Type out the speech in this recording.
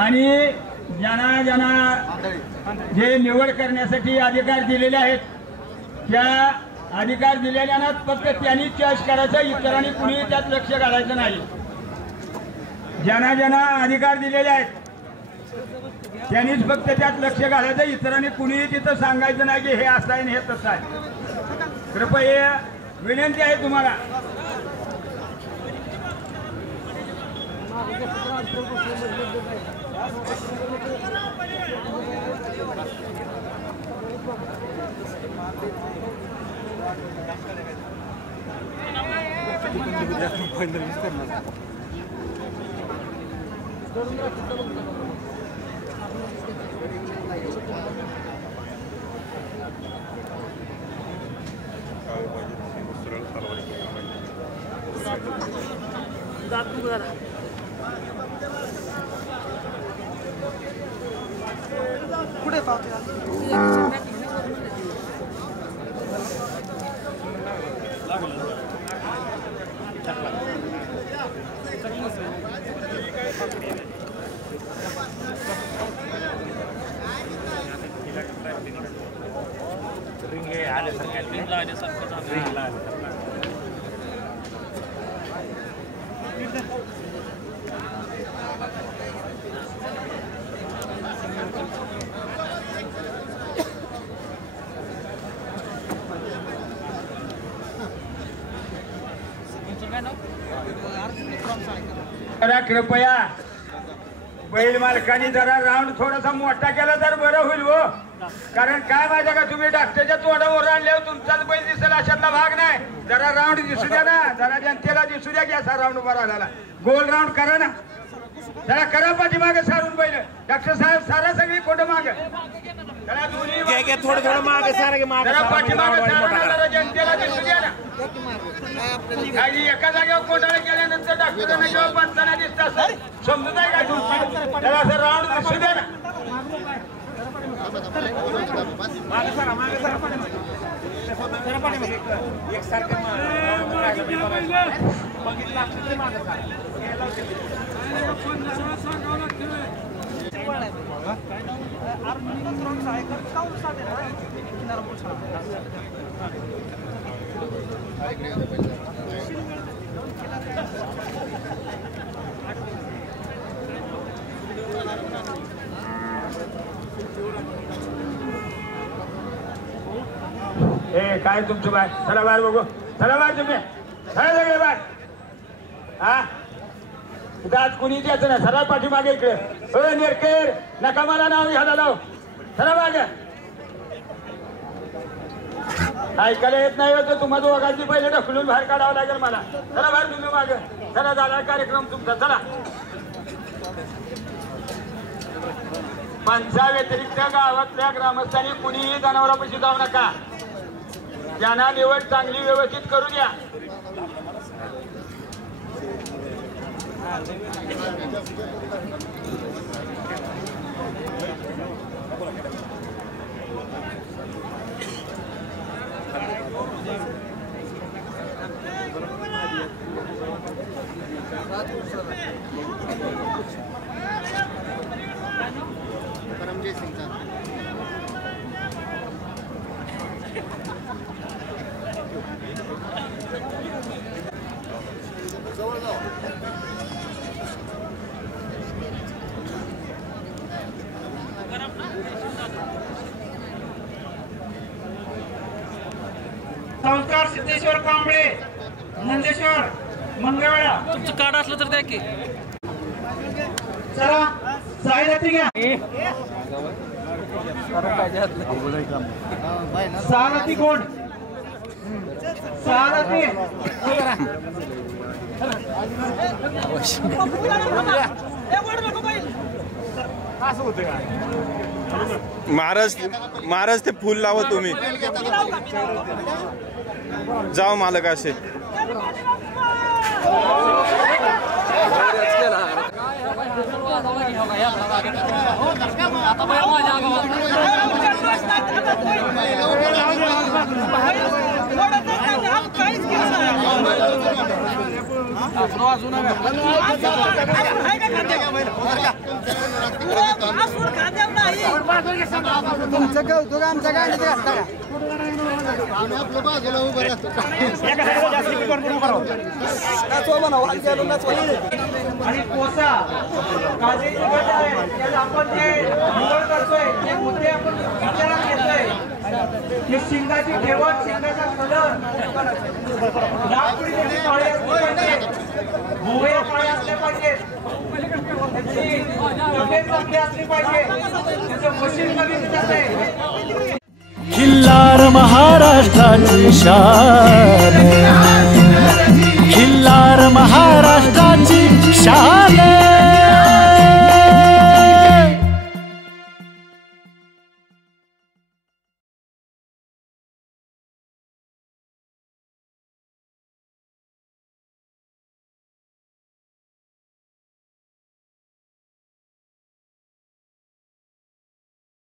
आणि ज्यांना जे निवड करण्यासाठी अधिकार दिलेले आहेत त्या अधिकार दिलेल्यांना फक्त त्यांनीच चॉईस करायचं, इतरांनी कुणीही त्यात लक्ष घालायचं नाही. ज्यांना अधिकार दिलेले आहेत त्यांनीच फक्त त्यात लक्ष घालायचं, इतरांनी कुणीही तिथं सांगायचं नाही की हे असं आहे हे तसं आहे. कृपया विनंती आहे तुम्हाला. पुढे पावते कृपया बैल मालकांनी जरा राऊंड थोडासा मोठा केला तर बरं होईल हो. कारण काय माहिती का, तुम्ही डॉक्टरच्या तोंडावर आणल्यावर तुमचाच बैल दिसेल अशातला भाग नाही. जरा राऊंड दिसू द्या ना, जरा जनतेला दिसू द्या की असा राऊंड उभा राहिला. गोल राऊंड करा ना, जरा करा पाठीमागे सारून बैल. डॉक्टर साहेब सारा सगळी कोण माग जरा दोन्ही थोडं थोडं मागे सारा जरा पाठीमागे जरा जनतेला दिसू द्या ना. काही एका जागेवर कोंडाळा केल्यानंतर डॉक्टरांना किंवा पंचांना दिसतात सर समजत आहे का, त्याला असं राऊंड दिसू द्या ना. काय तुमचं बाय, चला बाहेर बघू, चला बाहेर तुम्ही, चला सगळे बाहेर. हा इथं आज कुणी द्यायचं ना, सरळ पाठीमागे इकडे. हो नेरकेर नका मला नाव घ्यायला लाव, चला मागे. ऐकायला येत नाही होतं तुम्हाला दोघांची पहिले ढकलून बाहेर काढावं लागेल मला. चला बाहेर तुम्ही मागे, चला झाला कार्यक्रम तुमचा. चला पंचा व्यतिरिक्त गावातल्या ग्रामस्थांनी कुणीही जनावरांपाशी जाऊ नका. त्यांना निवड चांगली व्यवस्थित करू द्या. परमजीत सिंगचा जवळ जाऊ. संस्कार सिद्धेश्वर कांबळे नंदेश्वर मंगळवेढा. तुमचं कार्ड असलं तर द्या की. चला साईदत्ती घ्या. सारथी कोण? सारथी महाराज ते फुल लावा तुम्ही. जाओ मालक असे. तुमचं कौतुक आमचं काय नाही आपलं बाजूला उभं राहतो. आणि कोसा काळजी आपण जे निवड करतोय ते मुद्दे आपण विचारात घेतोय. की शिंगाची ठेवण, शिंगाचा कलर, नागपुडी त्याची काळी असली पाहिजे, भुवया काळ्या असल्या पाहिजेत, त्याची तब्येत चांगली असली पाहिजे, त्याचं मशीन बघितलं जाते. खिल्लार महाराष्ट्राची शान